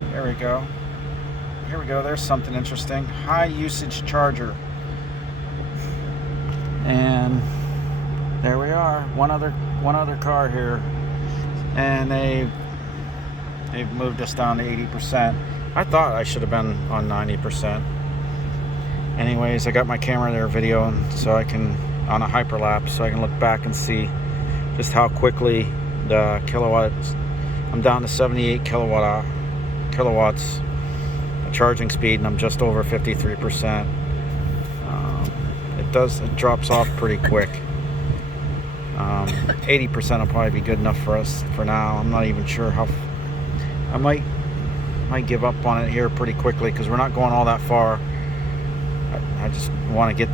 There we go. Here we go. There's something interesting. High usage charger. And there we are. One other car here. And they've moved us down to 80%. I thought I should have been on 90%. Anyways, I got my camera there videoing so I can, on a hyperlapse, so I can look back and see just how quickly the kilowatts. I'm down to 78 kilowatts charging speed, and I'm just over 53%. It drops off pretty quick. 80% will probably be good enough for us for now. I'm not even sure how. I might give up on it here pretty quickly because we're not going all that far. I just want to get.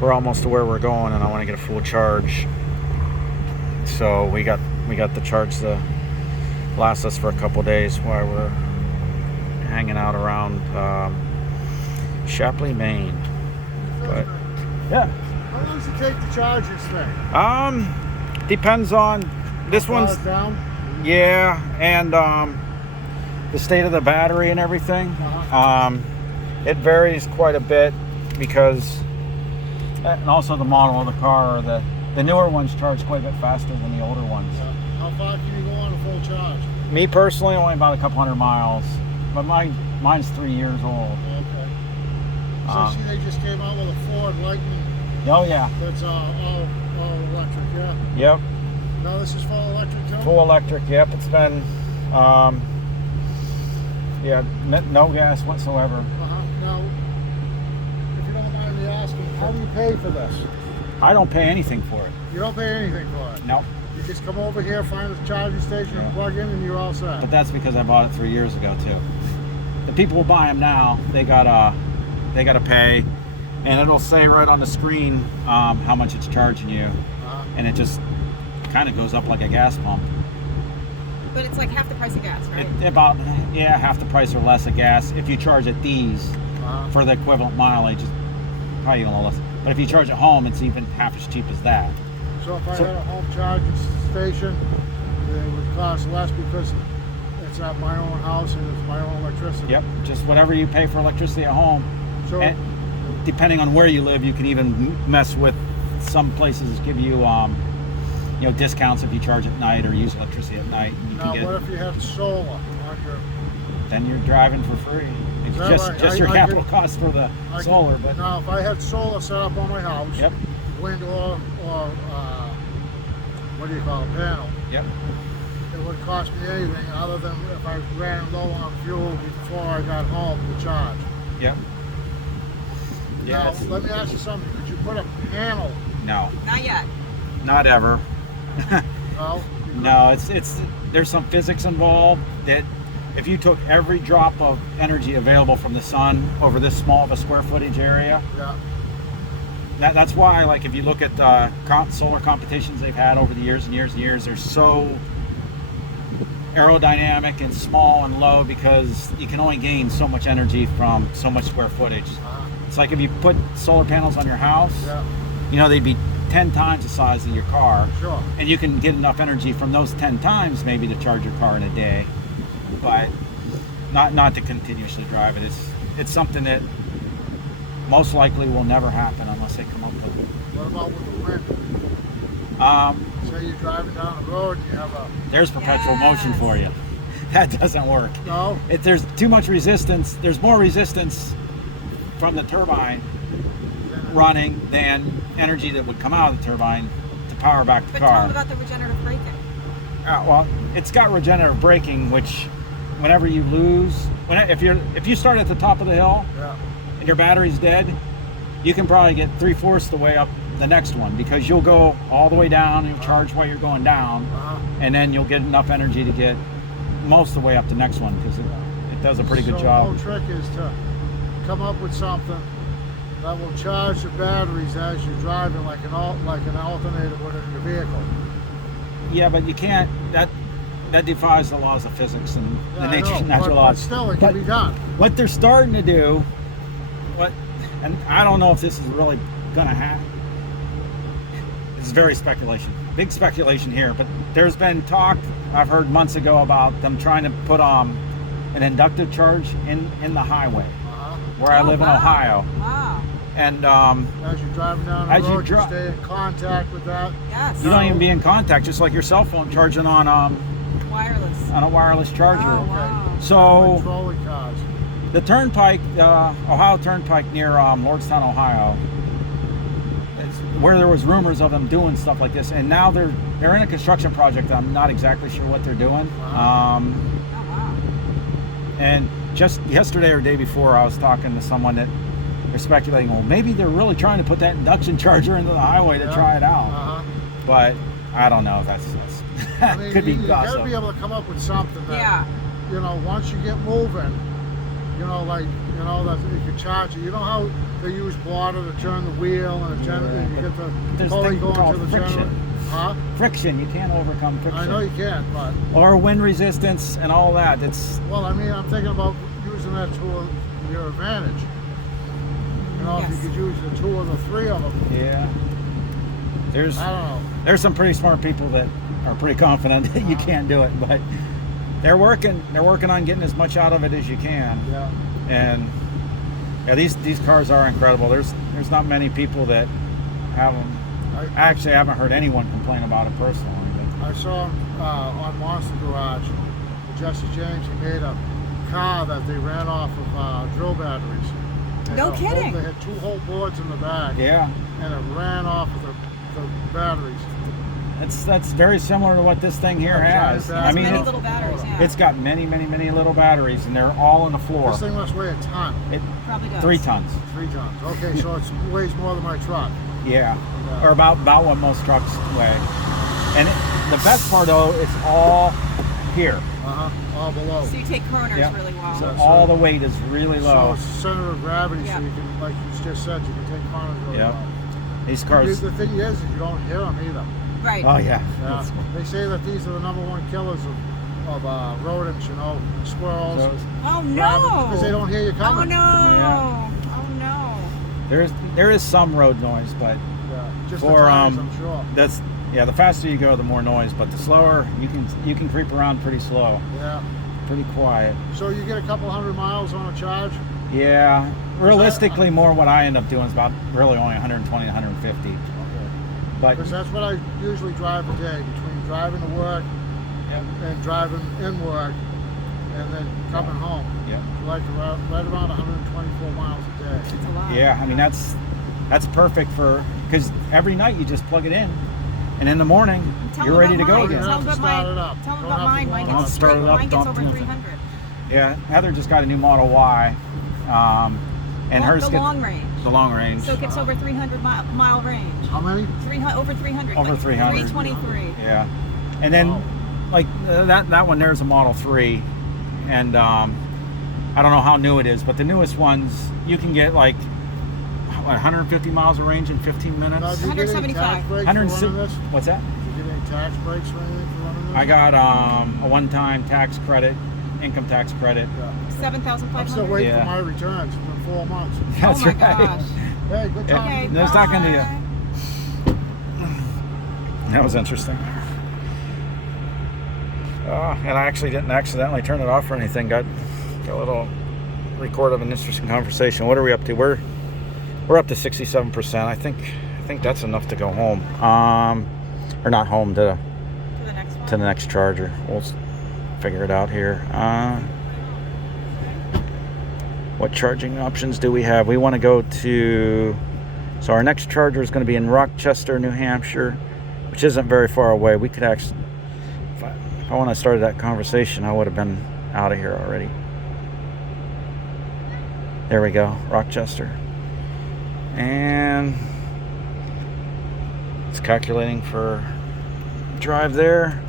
We're almost to where we're going, and I want to get a full charge. So we got the charge to last us for a couple days while we're hanging out around Shapley, Maine. But yeah. How long does it take to charge this thing? Depends on this one's down. Yeah, and the state of the battery and everything. It varies quite a bit because, and also the model of the car. The newer ones charge quite a bit faster than the older ones. How far can you go on a full charge? Me personally, only about a couple hundred miles, but mine's 3 years old. Okay. So see, they just came out with a Ford Lightning. Oh yeah. That's all electric, yeah. Yep. Now this is full electric too. Full electric. Yep. It's been, yeah, no gas whatsoever. Now, if you don't mind me asking, how do you pay for this? I don't pay anything for it. You don't pay anything for it? No. You just come over here, find a charging station, and plug in, and you're all set. But that's because I bought it 3 years ago too. The people who buy them now, they gotta pay, and it'll say right on the screen how much it's charging you, and it just kind of goes up like a gas pump. But it's like half the price of gas, right? About half the price or less of gas. If you charge at these for the equivalent mileage, it's probably a little less. But if you charge at home, it's even half as cheap as that. So if I had a home charging station, it would cost less because it's at my own house and it's my own electricity. Yep, just whatever you pay for electricity at home. So, and depending on where you live, you can even mess with some places give you discounts if you charge at night or use electricity at night. Now, what if you had solar on your? Then you're driving for free. It's just your capital cost for the solar. But now, if I had solar set up on my house, yep, wind or what do you call it, panel? Yep. It would cost me anything other than if I ran low on fuel before I got home to charge. Yep. Now, let me ask you something. Could you put a panel? No. Not yet. Not ever. No. No, it's there's some physics involved that if you took every drop of energy available from the sun over this small of a square footage area, yeah. That's why, like, if you look at solar competitions they've had over the years and years and years, they're so aerodynamic and small and low because you can only gain so much energy from so much square footage. It's like if you put solar panels on your house, they'd be 10 times the size of your car. Sure. And you can get enough energy from those 10 times maybe to charge your car in a day, but not to continuously drive it. It's something that most likely will never happen unless they come up with it. What about with the wind? Say you're driving down the road and you have there's perpetual motion for you. That doesn't work. No? There's too much resistance. There's more resistance from the turbine running than energy that would come out of the turbine to power back the But car. tell them about the regenerative braking. Well, it's got regenerative braking, which whenever you lose, if you start at the top of the hill and your battery's dead, you can probably get 3/4 the way up the next one because you'll go all the way down and you'll charge while you're going down, and then you'll get enough energy to get most of the way up the next one because it does a pretty good job. So the whole trick is to come up with something that will charge the batteries as you're driving, like an alternator would in your vehicle. Yeah, but you can't. That defies the laws of physics and the natural laws. But still, it can be done. What they're starting to do, and I don't know if this is really gonna happen, is is very speculation, big speculation here. But there's been talk I've heard months ago about them trying to put an inductive charge in the highway where I live in Ohio. Wow. And as you're driving down the road, you stay in contact with that. Yes. you don't even be in contact, just like your cell phone charging on Wireless. a wireless charger. Oh, wow. So Like trolling cars. the turnpike, Ohio Turnpike near Lordstown, Ohio, it's where there was rumors of them doing stuff like this, and now they're in a construction project. I'm not exactly sure what they're doing. Oh, wow. And just yesterday or day before, I was talking to someone that they're speculating, well, maybe they're really trying to put that induction charger into the highway to try it out. But I don't know if that's I mean, could be you gossip. gotta be able to come up with something that, Yeah. you know, once you get moving, you know, like, you know, that you can charge it. You know how they use water to turn the wheel and the generator, you get the there's pulley things going called to the friction. generator. Huh? Friction, you can't overcome friction. I know you can't, but, Or wind resistance and all that. It's well, I mean, I'm thinking about using that to your advantage. You know, if Yes. you could use the 2 or the 3 of them. yeah. There's I don't know. there's some pretty smart people that are pretty confident that you can't do it, but they're working on getting as much out of it as you can. Yeah. And yeah, these cars are incredible. There's not many people that have them. Actually, I haven't heard anyone complain about it personally. I saw him on Monster Garage. Jesse James, he made a car that they ran off of drill batteries. They No had a kidding. They had 2 whole boards in the back. Yeah, And it ran off of the batteries. that's very similar to what this thing here Yeah, has. giant I mean, many it's, little batteries, yeah. it's got many little batteries, and they're all on the floor. This thing must weigh a ton. It, Probably does. 3 tons. 3 tons. Okay, so it weighs more than my truck. Yeah, Yeah. or about what most trucks weigh. And the best part though, it's all here. All below. So you take corners Yep. really well. So all the weight is really So low. it's center of gravity, Yeah. so you can, like you just said, you can take corners really Yep. well. These cars. The thing is you don't hear them either. Right. Oh yeah. Yeah. They say that these are the #1 killers of rodents, you know, squirrels, So Oh rabbits, no. because they don't hear you Oh coming. no. Yeah. Oh no. there is some road noise, but Yeah, just For, the tires, I'm sure. that's the faster you go, the more noise. But the slower you can creep around pretty slow, Yeah. pretty quiet. So you get a couple 100 miles on a charge. Yeah. Realistically, more what I end up doing is about really only 120, 150. Okay. But Because that's what I usually drive a day, between driving to work and driving in work, and then coming home. yeah. Like right around 124 miles a day. It's a lot. Yeah, I mean that's perfect because every night you just plug it in, and in the morning Tell you're them ready to about go mine. again. You Tell don't them have to about start it mine. up. Tell them Don't about have to mine. warm Mine it up. gets Start it up, mine gets don't over do nothing. 300. Yeah, Heather just got a new Model Y, and hers The gets long range. the long range. So it gets over 300 mile range. How many? 300 over 300. Over like 300. 323. Yeah, and then Wow. like that one there's a Model 3, and I don't know how new it is, but the newest ones you can get like 150 miles of range in 15 minutes. Now, do you get any 175. tax breaks for 106 running this? What's that? Do you get any tax breaks or anything for running this? I got a one-time tax credit, income tax credit. Yeah. 7,500. I'm still waiting Yeah. for my returns. It's been 4 months. That's oh my right. gosh. Hey, good Yeah. talking Okay, to you. Nice talking to you. bye. That was interesting. And I actually didn't accidentally turn it off or anything. Got a little record of an interesting conversation. What are we up to? We're up to 67%. I think that's enough to go home. Or not home to To the next one. the next charger. We'll figure it out here. What charging options do we have? We want to go to. So our next charger is going to be in Rochester, New Hampshire, which isn't very far away. We could actually, if I want to start that conversation, I would have been out of here already. There we go, Rochester. And it's calculating for drive there.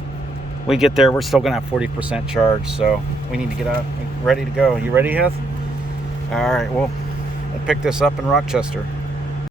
We get there, we're still going to have 40% charge, so we need to get out ready to go. You ready, Heath? All right, we'll pick this up in Rochester.